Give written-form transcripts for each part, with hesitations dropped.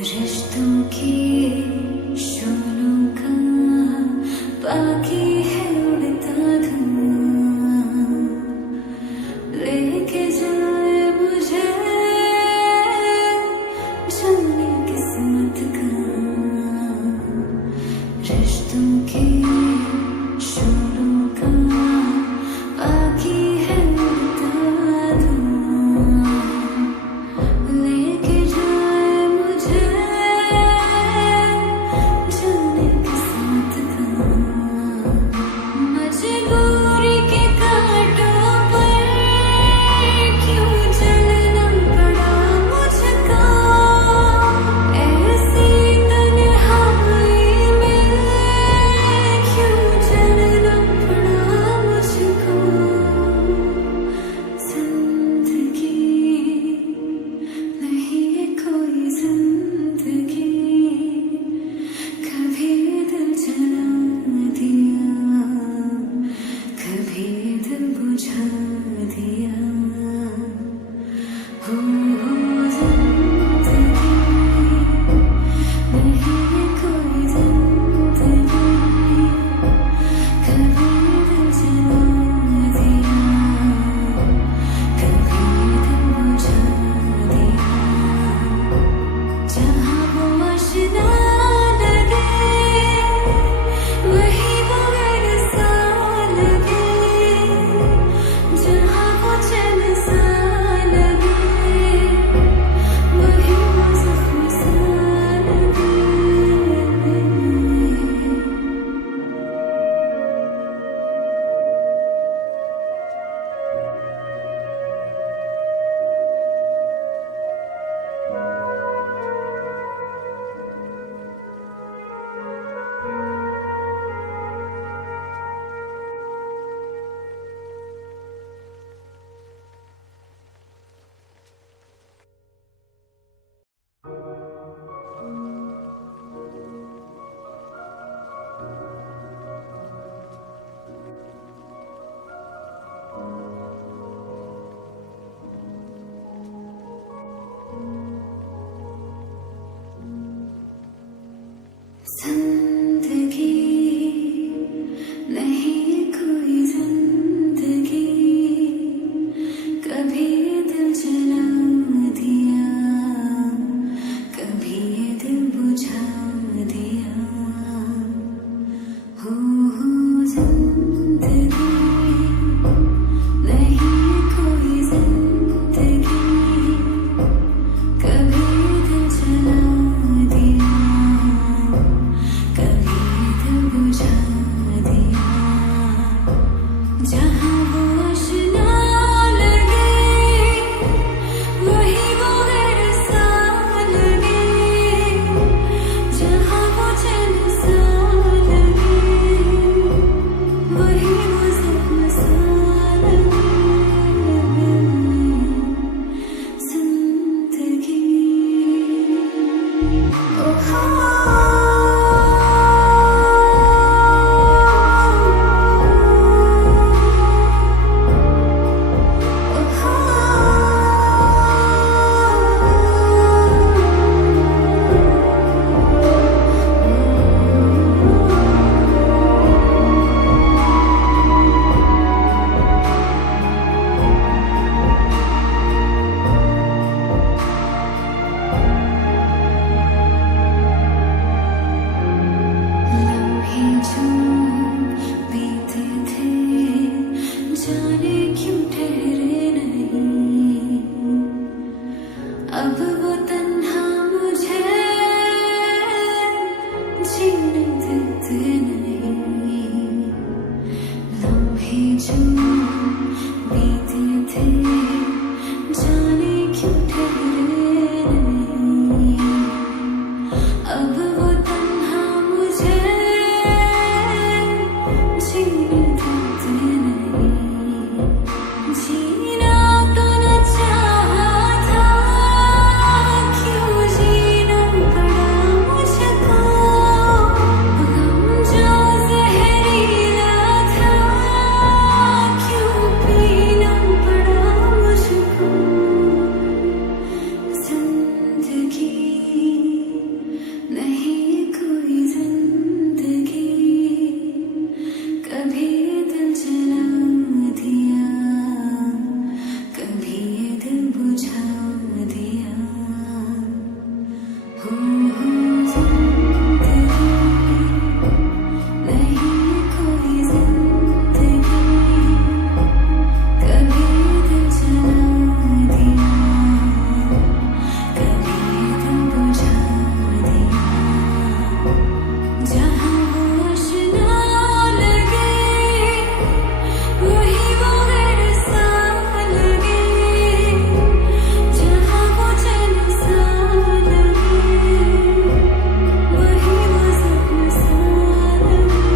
रिश्तों की शोलों का बाकी है उड़ता धुआं, लेके जाए मुझे जाने किस्मत का। रिश्तों की शोलों का बाकी है उड़ता धुआं, लेके जाए मुझे जाने किस्मत का। जिंदगी नहीं कोई जिंदगी, कभी ये दिल जला दिया, कभी ये दिल बुझा दिया। हो जिंदगी नहीं कोई जिंदगी, कभी ये दिल जला दिया, कभी ये दिल बुझा दिया। जहाँ वो आशना लगे, वही वो गैर सा लगे, जहाँ वो चैन सा लगे, वही वो सपन सा लगे। जिंदगी लम्हे जो बीते थे, जाने क्यों ठहरे नहीं, अब वो तन्हा मुझे जीने देते नहीं। लम्हे जो बीते थे, जाने क्यों ठहरे नहीं, अब वो तन्हा मुझे जीने देते नहीं। जीना तो न चाहा था, क्यों जीना पड़ा मुझको। गम जो जहरीला था, क्यों पीना पड़ा मुझको। जिंदगी नहीं कोई जिंदगी, कभी ये दिल जला दिया, कभी ये दिल बुझा दिया। हो जिंदगी नहीं कोई जिंदगी, कभी ये दिल जला दिया, कभी ये दिल बुझा दिया। जहाँ वो आशना लगे, वही वो गैर सा लगे, जहाँ वो चैन सा लगे, वही वो सपन सा लगे।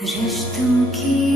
रिश्तों की